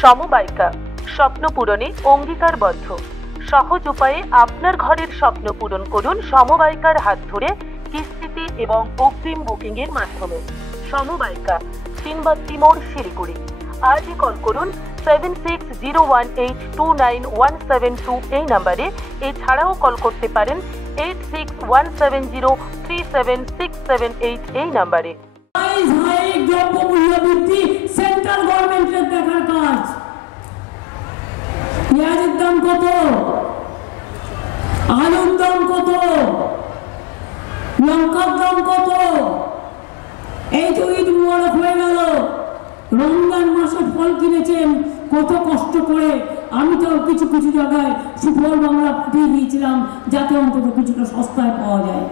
সমবায়িকা স্বপ্ন পূরণে অঙ্গীকারবদ্ধ। সহজ উপায়ে আপনার ঘরের স্বপ্ন পূরণ করুন সমবায়িকার হাত ধরে কিস্তিতে এবং অগ্রিম বুকিং এর মাধ্যমে। সমবায়িকা, চিনবাত্তি মোড়, শিলিগুড়ি। আজই কল করুন 7601829172 এই নাম্বারে। এছাড়াও কল করতে পারেন 8617037678 এই নাম্বারে। সেন্ট্রাল গভর্নমেন্টের দেখার কাজ। পেঁয়াজের দাম কত, আলুর দাম কত, লঙ্কার দাম কত, এই তো ঈদ মুবারক হয়ে গেল, রমজান মাসে ফল কিনেছেন কত কষ্ট করে। আমি তো কিছু কিছু জায়গায় সুফল বাংলা পাঠিয়ে দিয়েছিলাম যাতে অন্তত কিছুটা সস্তায় পাওয়া যায়।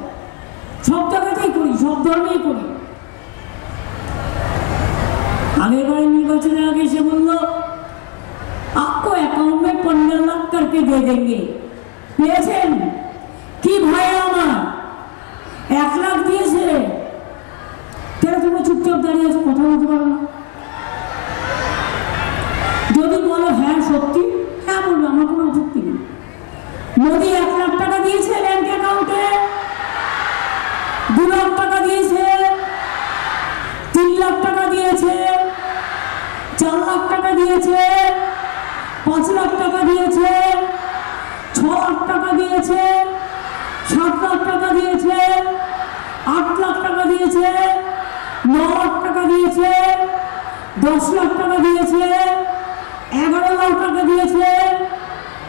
সব জায়গাতেই করি, সব ধর্মেই করি। আগের বারে নির্বাচনের আগে সে বলল आपको अकाउंट में 15 लाख करके दे देंगे। পেয়েছেন কি ভাই? আমার 1 লাখ দিয়েছে। কেন তুমি চুপচাপ দাঁড়িয়ে আছো, কথা বলতে পারো না? যদি বলো হ্যাঁ সত্যি, হ্যাঁ বলবে, আমার কোনো আপত্তি নেই। মোদি 1 লাখ টাকা দিয়েছে ব্যাংক অ্যাকাউন্টে, 2 লাখ টাকা দিয়েছে, 3 লাখ টাকা দিয়েছে, 4 লাখ টাকা দিয়েছে, 5 লাখ টাকা দিয়েছে, 6 লাখ টাকা দিয়েছে, 7 লাখ টাকা দিয়েছে, 8 লাখ টাকা দিয়েছে, 9 লাখ টাকা দিয়েছে, 10 লাখ টাকা দিয়েছে, 11 লাখ টাকা দিয়েছে,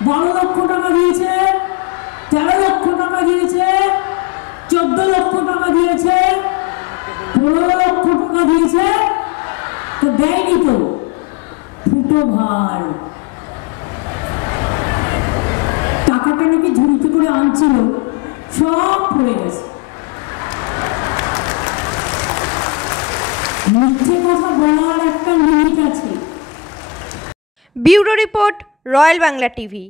12 লক্ষ টাকা দিয়েছে, 13 লক্ষ টাকা দিয়েছে, 14 লক্ষ টাকা দিয়েছে, 15 লক্ষ টাকা দিয়েছে। তো দেয়নি তো, ফুটো ভার। টাকাটা নাকি ঝুড়িতে করে আনছিল, সব পড়ে গেছে। মিথ্যে কথা বলার একটা লিমিট আছে। Bureau report, royal Bangla TV.